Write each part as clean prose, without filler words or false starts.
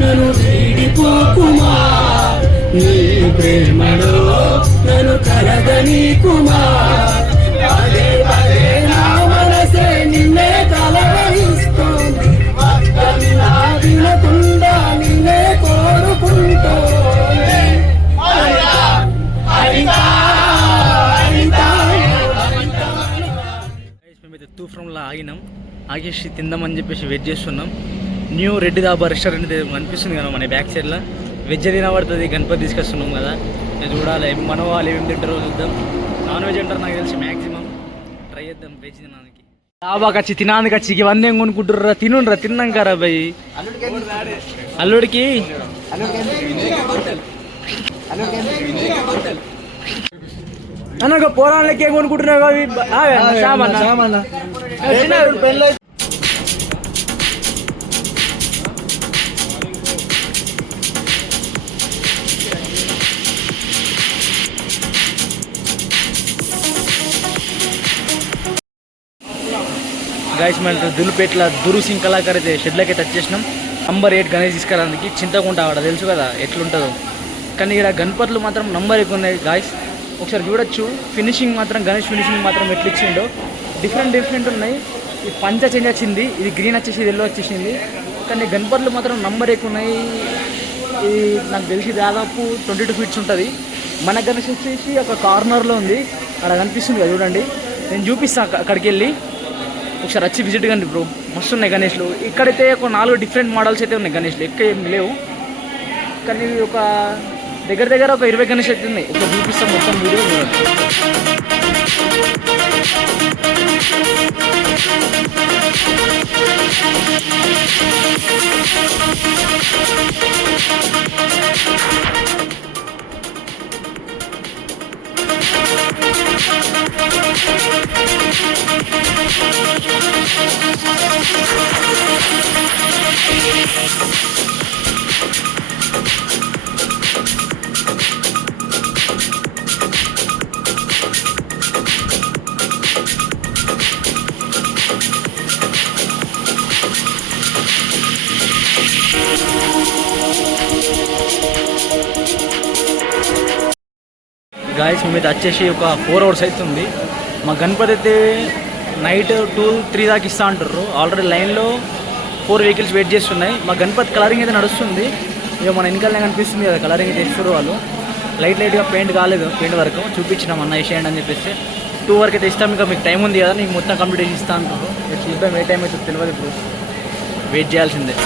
నన్ను వీడిపోకుమా నీ ప్రేమలో నన్ను కలగని కుమార్ పదే పదే నా మనసే నిన్నే కలవరిస్తోంది నా వినకుండా నిన్నే కోరుకుంటోంది మేమైతే తూఫ్రంలో ఆగినాం ఆగేసి తిందామని చెప్పేసి వెయిట్ చేస్తున్నాం. న్యూ రెడ్డి దాబా రెస్టారెంట్ అనిపిస్తుంది కదా మన బ్యాక్ సైడ్లో. వెజ్ తినబడుతుంది, గణపతి తీసుకొస్తున్నాం కదా, చూడాలి మన వాళ్ళు ఏమేమి తింటారో చూద్దాం. నాన్ వెజ్ అంటారు నాకు తెలిసి మ్యాక్సిమం, ట్రై చేద్దాం వెజ్ తినడానికి. దాబాకి వచ్చి తినానికి వచ్చి ఇవన్నీ ఏం కొనుక్కుంటుర్రా, తినుండ్రా తిన్నాంకారా భయ్. అల్లుడికి అన్న పోరాళ్ళకి ఏం కొనుక్కుంటున్నావు గైస్ మన దులిపేట్ల దురుసింగ్ కళాకారు అయితే షెడ్లకి టచ్ చేసినాం. నంబర్ 8 గణేష్ తీసుకురానికి చింతకుంట ఆడ తెలుసు కదా ఎట్లుంటుందో. కానీ ఇక్కడ గణపతులు మాత్రం నంబర్ ఎక్కువ ఉన్నాయి గాయస్, ఒకసారి చూడొచ్చు. ఫినిషింగ్ మాత్రం గణేష్ ఫినిషింగ్ మాత్రం ఎట్లు ఇచ్చిండో డిఫరెంట్ ఉన్నాయి. ఈ పంచ చేంజ్ వచ్చింది, ఇది గ్రీన్ వచ్చేసి ఇది ఎల్లో వచ్చేసింది. కానీ గణపతులు మాత్రం నంబర్ ఎక్కువ ఉన్నాయి. ఇది నాకు తెలిసి దాదాపు 22 ఫీట్స్ ఉంటుంది. మన గణేష్ వచ్చేసి ఒక కార్నర్లో ఉంది, అక్కడ కనిపిస్తుంది కదా చూడండి. నేను చూపిస్తాను అక్కడికి వెళ్ళి, ఒకసారి వచ్చి విజిట్ కండి బ్రో. మస్తు ఉన్నాయి గణేష్లు. ఇక్కడైతే ఒక 4 డిఫరెంట్ మోడల్స్ అయితే ఉన్నాయి గణేష్లు, ఎక్కువ ఏం లేవు. కానీ ఒక దగ్గర ఒక 20 గణేష్ అయితే ఉన్నాయి. ఒక చూపిస్తాం మొత్తం వీడియో. గాయస్ మేమైతే వచ్చేసి ఒక 4 hours అవుతుంది. మా గణపతి అయితే నైట్ 2-3 దాకా ఇస్తా అంటారు. ఆల్రెడీ లైన్లో 4 వెహికల్స్ వెయిట్ చేస్తున్నాయి. మా గణపతి కలరింగ్ అయితే నడుస్తుంది. ఇక మన వెనకాలనే కనిపిస్తుంది కదా కలరింగ్ చేస్తారు వాళ్ళు. లైట్గా పెయింట్ కాలేదు, పెయింట్ వరకు చూపించినాం అన్న వేసేయండి అని చెప్పేసి. 2 వరకు అయితే ఇస్తాం. ఇంకా మీకు టైం ఉంది కదా, నీకు మొత్తం కంప్లీట్ చేసి ఇస్తా అంటారు. చూద్దాం ఏ టైం అయితే తెలియదు, ఇప్పుడు వెయిట్ చేయాల్సిందే.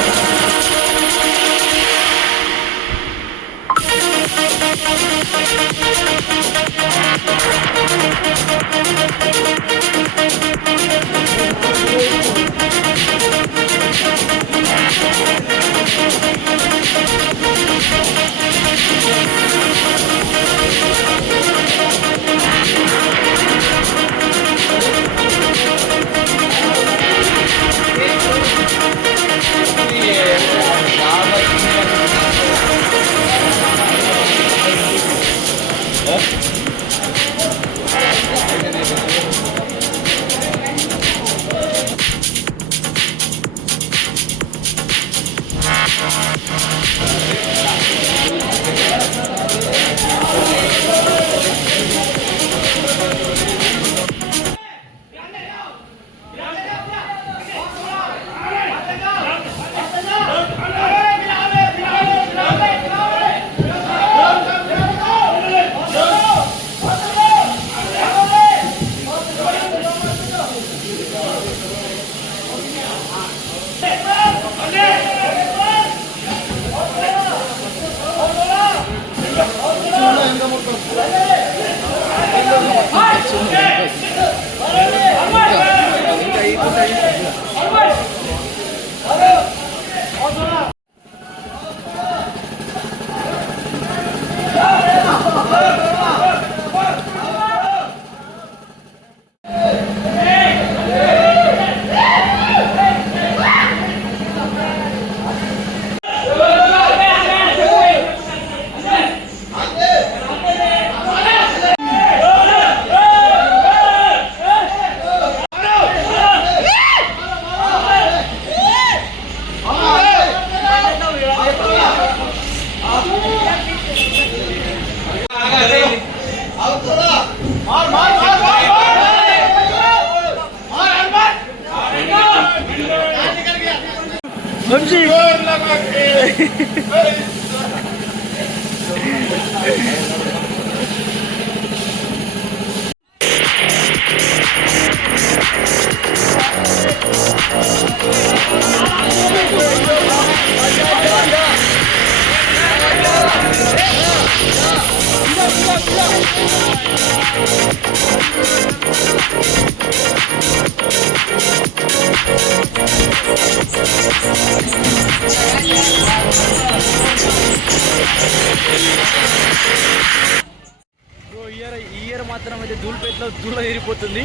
ఈ ఇయర్ మాత్రం అయితే ధూళిపేటలో ధూళ తీరిపోతుంది.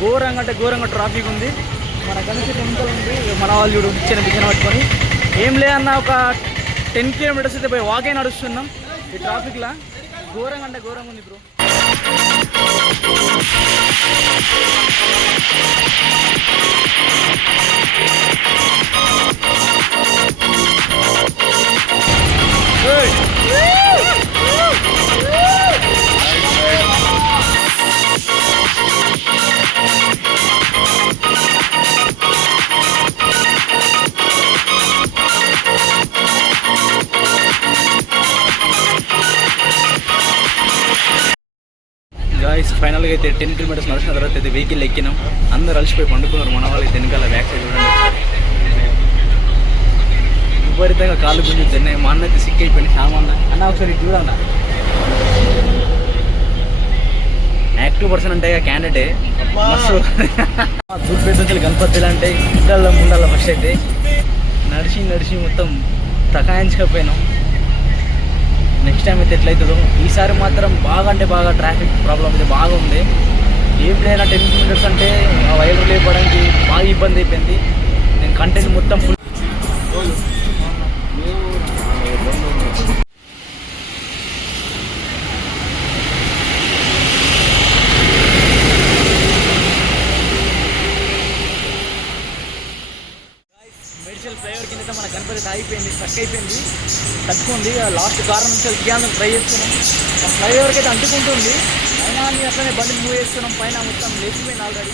ఘోరంగా అంటే ఘోరంగా ట్రాఫిక్ ఉంది. మన గణేష్ టెంపుల్ ఉంది, మన వాళ్ళు చూడు బిచ్చన పట్టుకొని ఏం లేదన్న ఒక 10 కిలోమీటర్స్ అయితే పోయి వాకే నడుస్తున్నాం ఈ ట్రాఫిక్లో. ఘోరంగా అంటే ఘోరంగా ఉంది బ్రో. గాయస్ ఫైనల్గా అయితే 10 కిలోమీటర్స్ నడిచిన తర్వాత అయితే వెహికల్ ఎక్కినాం. అందరు అలసిపోయి పండుకున్నారు. మన వాళ్ళు అయితే వెనకాల బ్యాక్ సైడ్ చూడండి విపరీతంగా కాళ్ళు గుంజుతున్నాయి. మా అన్న అయితే సిక్ అయిపోయింది. సామాన్ అన్న ఒకసారి చూడన్నా, యాక్టివ్ పర్సన్ అంటే క్యాండిడేట్ మస్తు. ధూళిపేట నుంచి గణపతిలు అంటే ఇండల్లో ముండల్లో ఫస్ట్ అయితే నడిచి మొత్తం తకాయించకపోయినాం. నెక్స్ట్ టైం అయితే ఎట్లయితుందో. ఈసారి మాత్రం బాగా అంటే బాగా ట్రాఫిక్ ప్రాబ్లం అయితే బాగా ఉంది. ఏం లేనా 10 కిలోమీటర్స్ అంటే ఆ వైర్లు లేపడానికి బాగా ఇబ్బంది అయిపోయింది. నేను కంటెంట్ మొత్తం ఫుల్ మెడిసిన్ ఫ్లైఓవర్ కింద మన గణపతి ఆగిపోయింది, స్ట్రక్ అయిపోయింది, తట్టుకుంది. లాస్ట్ కార్ నుంచి దిగాలని ట్రై చేస్తున్నాం. ఆ ఫ్లైఓవర్కి అయితే అంటుకుంటుంది. అయినా అట్లనే బండి మూవ్ చేస్తున్నాం. పైన మొత్తం లేచిపోయింది ఆల్రెడీ.